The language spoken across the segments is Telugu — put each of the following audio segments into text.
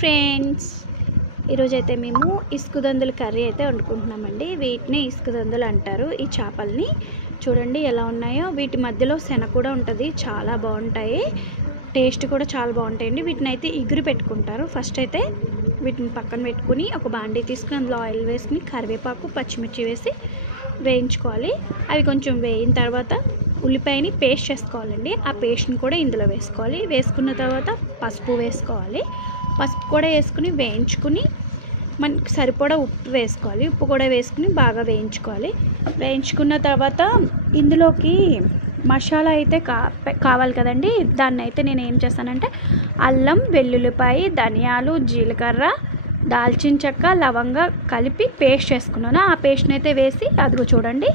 ఫ్రెండ్స్, ఈరోజైతే మేము ఇసుకదందుల కర్రీ అయితే వండుకుంటున్నామండి. వీటిని ఇసుకదందులు అంటారు. ఈ చేపల్ని చూడండి ఎలా ఉన్నాయో. వీటి మధ్యలో శన కూడా ఉంటుంది, చాలా బాగుంటాయి, టేస్ట్ కూడా చాలా బాగుంటాయండి. వీటిని అయితే ఇగురు పెట్టుకుంటారు. ఫస్ట్ అయితే వీటిని పక్కన పెట్టుకుని ఒక బాండీ తీసుకుని అందులో ఆయిల్ వేసుకుని కరివేపాకు పచ్చిమిర్చి వేసి వేయించుకోవాలి. అవి కొంచెం వేయిన తర్వాత ఉల్లిపాయని పేస్ట్ చేసుకోవాలండి. ఆ పేస్ట్ని కూడా ఇందులో వేసుకోవాలి. వేసుకున్న తర్వాత పసుపు వేసుకోవాలి. పసుపు కూడా వేసుకుని వేయించుకుని మనకి సరిపడా ఉప్పు వేసుకోవాలి. ఉప్పు కూడా వేసుకుని బాగా వేయించుకోవాలి. వేయించుకున్న తర్వాత ఇందులోకి మసాలా అయితే కావాలి కదండి. దాన్ని అయితే నేను ఏం చేస్తానంటే అల్లం, వెల్లుల్లిపాయ, ధనియాలు, జీలకర్ర, దాల్చిన చెక్క, లవంగా కలిపి పేస్ట్ చేసుకున్నాను. ఆ పేస్ట్ని అయితే వేసి అదిగో చూడండి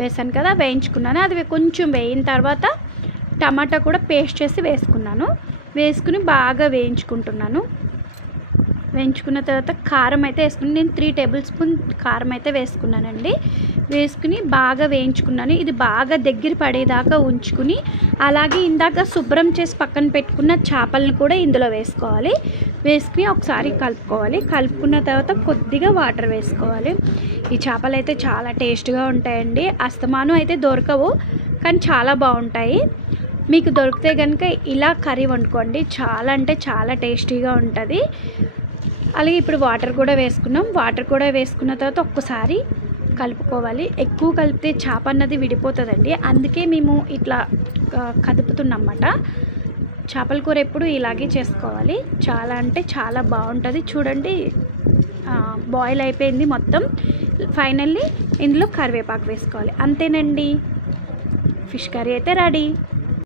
వేసాను కదా, వేయించుకున్నాను. అది కొంచెం వేయిన తర్వాత టమాటా కూడా పేస్ట్ చేసి వేసుకున్నాను. వేసుకుని బాగా వేయించుకుంటున్నాను. వేయించుకున్న తర్వాత కారం అయితే వేసుకుని నేను 3 టేబుల్ స్పూన్ కారం అయితే వేసుకున్నానండి. వేసుకుని బాగా వేయించుకున్నాను. ఇది బాగా దగ్గర పడేదాకా ఉంచుకుని అలాగే ఇందాక శుభ్రం చేసి పక్కన పెట్టుకున్న చేపలను కూడా ఇందులో వేసుకోవాలి. వేసుకుని ఒకసారి కలుపుకోవాలి. కలుపుకున్న తర్వాత కొద్దిగా వాటర్ వేసుకోవాలి. ఈ చేపలు అయితే చాలా టేస్ట్గా ఉంటాయండి. అస్తమానం అయితే దొరకవు, కానీ చాలా బాగుంటాయి. మీకు దొరికితే కనుక ఇలా కర్రీ వండుకోండి, చాలా అంటే చాలా టేస్టీగా ఉంటుంది. అలాగే ఇప్పుడు వాటర్ కూడా వేసుకున్నాం. వాటర్ కూడా వేసుకున్న తర్వాత ఒక్కసారి కలుపుకోవాలి. ఎక్కువ కలిపితే చేప అన్నది విడిపోతుందండి, అందుకే మేము ఇట్లా కదుపుతున్నమాట. చేపల కూర ఎప్పుడు ఇలాగే చేసుకోవాలి. చాలా అంటే చాలా బాగుంటుంది. చూడండి బాయిల్ అయిపోయింది మొత్తం. ఫైనల్లీ ఇందులో కరివేపాకు వేసుకోవాలి. అంతేనండి, ఫిష్ కర్రీ అయితే రెడీ.